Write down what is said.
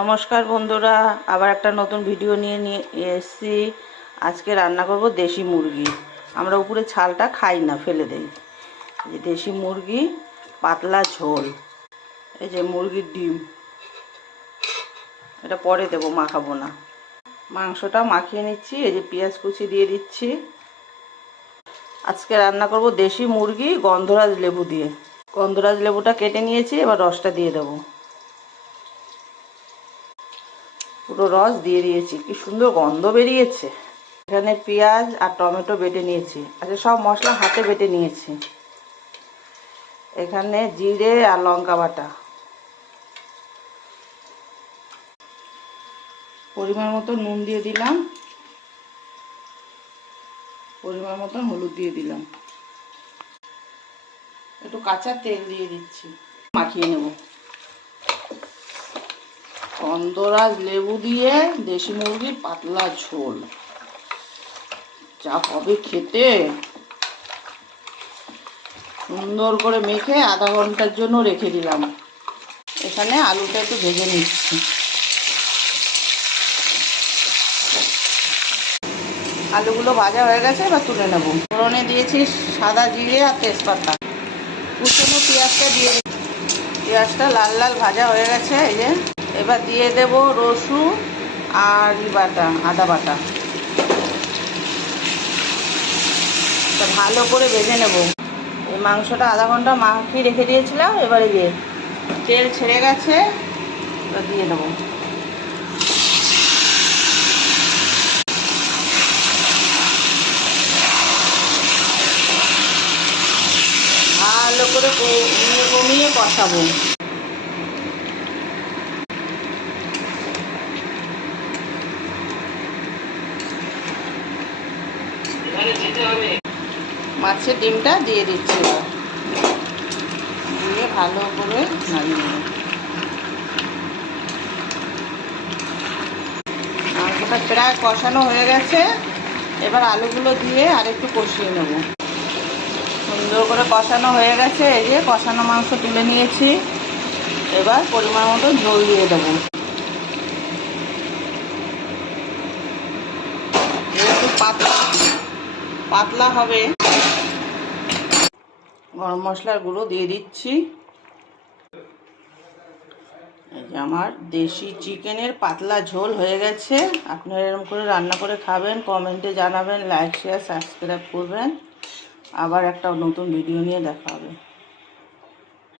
নমস্কার বন্ধুরা, আবার একটা নতুন ভিডিও নিয়ে এসেছি। আজকে রান্না করব দেশি মুরগি। আমরা উপরে ছালটা খাই না, ফেলে দেই। এই দেশি মুরগি পাতলা ঝোল। এই যে মুরগির ডিম, এটা পরে দেবো, মাখাবো না। মাংসটা মাখিয়ে নিচ্ছি। এই যে পেঁয়াজ কুচি দিয়ে দিচ্ছি। আজকে রান্না করব দেশি মুরগি গন্ধরাজ লেবু দিয়ে। গন্ধরাজ লেবুটা কেটে নিয়েছি, এবার রসটা দিয়ে দেবো। পুরো রস দিয়ে দিয়েছি, কি সুন্দর গন্ধ বেরিয়েছে। এখানে পেঁয়াজ আর টমেটো বেটে নিয়েছি। আচ্ছা, সব মশলা হাতে বেটে নিয়েছি। এখানে জিরে আর লঙ্কা বাটা, পরিমাণ মতো নুন দিয়ে দিলাম, পরিমাণ মতো হলুদ দিয়ে দিলাম, একটু কাঁচা তেল দিয়ে দিচ্ছি। মাখিয়ে নেব। গন্ধরাজ লেবু দিয়ে দেশি মুরগির পাতলা ঝোল যা হবে খেতে। সুন্দর করে মেখে আধা ঘন্টার জন্য রেখে দিলাম। এখানে আলুটা একটু ভেজে নিচ্ছি। আলুগুলো ভাজা হয়ে গেছে, এবার তুলে নেব। ফোড়নে দিয়েছি সাদা জিরে আর তেজপাতা। কুচনো পেঁয়াজটা দিয়ে দিচ্ছি। পেঁয়াজটা লাল লাল ভাজা হয়ে গেছে। এই যে এবার দিয়ে দেব রসুন আর বাটা, আদা বাটা। ভালো করে ভেজে নেব। এই মাংসটা আধা ঘন্টা মাখিয়ে রেখে দিয়েছিলাম। এবারে দিয়ে তেল ছেড়ে গেছে, এবার দিয়ে দেবো। ভালো করে কমিয়ে কষাবো। মাছের ডিমটা দিয়ে দিচ্ছি, দিয়ে ভালো করে নাড়িয়ে নেব। মাংসটা প্রায় কষানো হয়ে গেছে। এবার আলুগুলো দিয়ে আরেকটু কষিয়ে নেব। সুন্দর করে কষানো হয়ে গেছে। এই যে কষানো মাংস তুলে নিয়েছি। এবার পরিমাণ মতো ঝোল দিয়ে দেবো। একটু পাতলা হবে। গরম মশলার গুঁড়ো দিয়ে দিচ্ছি। এই যে আমার দেশি চিকেনের পাতলা ঝোল হয়ে গেছে। আপনারা এরকম করে রান্না করে খাবেন, কমেন্টে জানাবেন, লাইক শেয়ার সাবস্ক্রাইব করবেন। আবার একটা নতুন ভিডিও নিয়ে দেখা হবে।